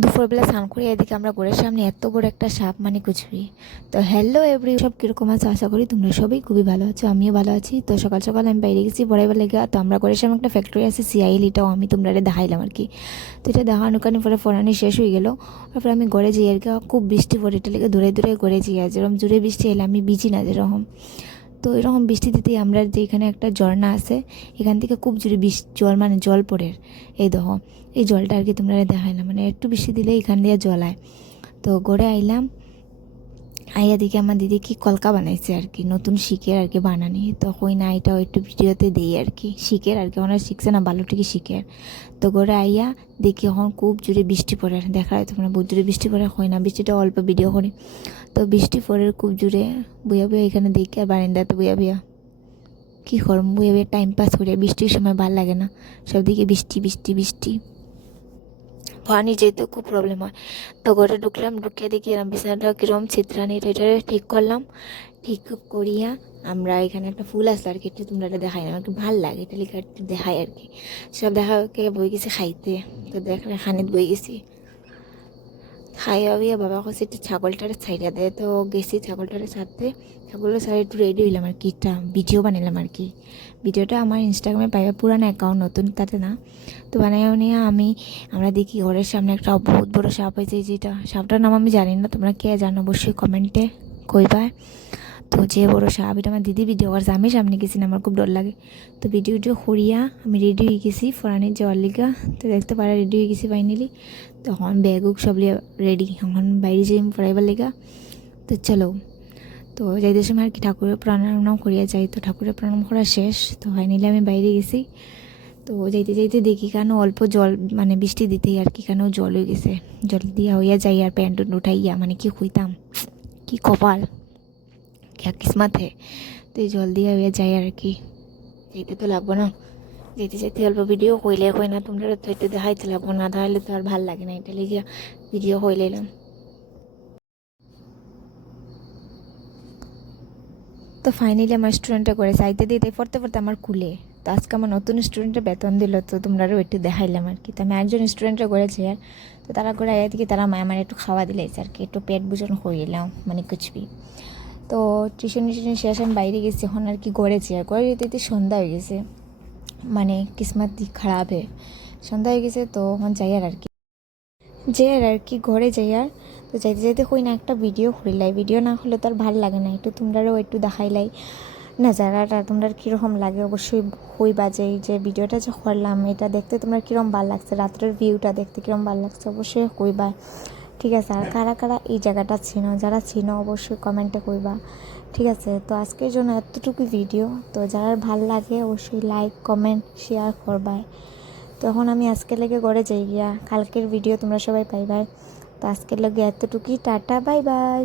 দুপুরবেলা স্নান করে এদিকে আমরা ঘরের সামনে এত বড় একটা সাপ মানে কুচবি। তো হ্যালো এভরি, সব কীরকম আছে? আশা করি তোমরা সবাই খুবই ভালো আছো, আমিও ভালো আছি। তো সকাল সকাল আমি বাইরে গেছি পড়াইবার লেগে। তো আমরা ঘরের সামনে একটা ফ্যাক্টরি আছে সিআইএল, এটাও আমি তোমরা দেখাইলাম আর কি। তো এটা দেখানো কানি পরে ফোরানি শেষ হয়ে গেল। তারপরে আমি ঘরে যাই আর কি, খুব বৃষ্টি পড়ে, এটা লেগে দূরে দূরে ঘরে যাই। আর যেরকম জোরে বৃষ্টি এলে আমি ভিজি না যেরকম। তো এরকম বৃষ্টি দিতেই আমরা যে এখানে একটা ঝর্ণা আছে, এখান থেকে খুব জোরে জল মানে জল পড়ে। এই দেখো, এই জলটা আর কি তোমরা দেখাইলাম, মানে একটু বৃষ্টি দিলে এখান দিয়ে জল আয়। তো ঘরে আইলাম, আইয়া দেখি আমার দিদি কি কলকা বানাইছে আর কি, নতুন শিখের আর কি বানানি। তো কই না এটাও একটু ভিডিওতে দিই আর কি, শিখের আর কি, ওনারা শিখছে না ভালো ঠিকই শিখের। তো ঘরে আইয়া দেখি এখন খুব জোরে বৃষ্টি পড়ে, দেখা যায় তোমরা বহুত জোরে বৃষ্টি পড়ে, হয় না বৃষ্টিটা অল্প ভিডিও করি। তো বৃষ্টি পড়ে খুব জোরে, বইয়া বইয়া এখানে দেখি আর বারান্দাতে বইয়া বইয়া কী করম, বইয়া বইয়া টাইম পাস করি। বৃষ্টির সময় ভাল লাগে না, সবদিকে বৃষ্টি বৃষ্টি বৃষ্টি, পানি যেতে খুব প্রবলেম হয়। তো ঘরে ঢুকলাম, ঢুকিয়ে দেখি এরম বিছানাটা কীরকম ছিদ্রানি, এটা ঠিক করলাম। ঠিক করিয়া আমরা এখানে একটা ফুল আসলো আর কি, একটু তোমরা এটা দেখাই না, আমার ভাল লাগে এটা লিখে একটু দেখাই আর কি। সব দেখা বই গেছি খাইতে, তো দেখলে খানিত বই গেছি খাইয়া বিয়া। বাবা কাছে একটু ছাগলটারে ছাইড়া দেয়, তো গেছি ছাগলটারে ছাড়তে। ছাগলের ছাড়ে একটু রেডি হইলাম আর কি, একটা ভিডিও বানালাম আর কি। ভিডিওটা আমার ইনস্টাগ্রামে পাইবা, পুরানো অ্যাকাউন্ট, নতুন তাতে না। তো বানাইও নিয়ে আমরা দেখি ঘরের সামনে একটা বহুত বড় সাপ হয়েছে, যেটা সাপটার নাম আমি জানি না, তোমরা কে জানো অবশ্যই কমেন্টে কইবা। তো যে বড় সাপ, এটা আমার দিদি ভিডিও করছে, আমি সামনে গেছি না, আমার খুব ডর লাগে। তো ভিডিও করিয়া আমি রেডি হয়ে গেছি ফরানির যাওয়ার লিগা। তো দেখতে পারা রেডি হয়ে গেছি ফাইনালি। তখন ব্যাগ উগ সব রেডি, এখন বাইরে যাই পড়াইবার লেগা। তো চলো, তো যাইতে সময় আর কি ঠাকুরের প্রণাম করিয়া যাই। তো ঠাকুরের প্রণাম করা শেষ, তো ফাইনালি আমি বাইরে গেছি। তো যাইতে যাইতে দেখি কেন অল্প জল, মানে বৃষ্টি দিতেই আর কি কেন জল হয়ে গেছে, জল দিয়া হইয়া যাই। আর প্যান্ট উঠাইয়া মানে কি হইতাম, কি কপাল, কে কিসমাতে। তো এই জল দিয়া হইয়া যাই আর কি, যেতে তো লাগবো না। যেতে যেতে অল্প ভিডিও হইলে হয় না, তোমরা তো একটু দেখাইতে লাগবো না, তাহলে তো আর ভাল লাগে না, এটা লিখিয়া ভিডিও হইলাম। তো ফাইনালি আমার স্টুডেন্টটা করে চাইতে দিতে পড়তে পড়তে আমার কুলে। তো আজকে আমার নতুন স্টুডেন্টের বেতন দিল, তো তোমরাও একটু দেখাইলাম আর কি। তো আমি একজন স্টুডেন্টরা করেছি আর, তো তারা করে আয়া থেকে তারা আমার একটু খাওয়া দিলেছে আর কি, একটু পেট ভোজন করিলাম মানে কুচবি। তো টিউশন শেষ আমি বাইরে গেছি, এখন আর কি গড়েছি। আর গড়ে যেতে সন্ধ্যা হয়ে গেছে, মানে কিসমত খারাপ হে, সন্ধ্যা হয়ে গেছে। তো এখন যাই আর কি, আর কি ঘরে যাই আর। তো যাইতে যাইতে কই না একটা ভিডিও করিলাই, ভিডিও না হলে তো আর ভাল লাগে না, একটু তোমরাও একটু দেখাইলাই নাজারাটা তোমরা কীরকম লাগে অবশ্যই কইবা। যে ভিডিওটা যে করলাম এটা দেখতে তোমরা কীরকম ভালো লাগছে, রাত্রের ভিউটা দেখতে কীরকম ভালো লাগছে অবশ্যই কইবা, ঠিক আছে? আর কারা কারা এই জায়গাটা চিনো, যারা চিনো অবশ্যই কমেন্টে কইবা, ঠিক আছে? তো আজকের জন্য এতটুকু ভিডিও, তো যারা ভাল লাগে অবশ্যই লাইক কমেন্ট শেয়ার করবা। তো এখন আমি আজকের লেগে ঘরে যাই গিয়া, কালকের ভিডিও তোমরা সবাই পাইবাই। তো আজকের লেগে এতটুকুই, টাটা বাই বাই।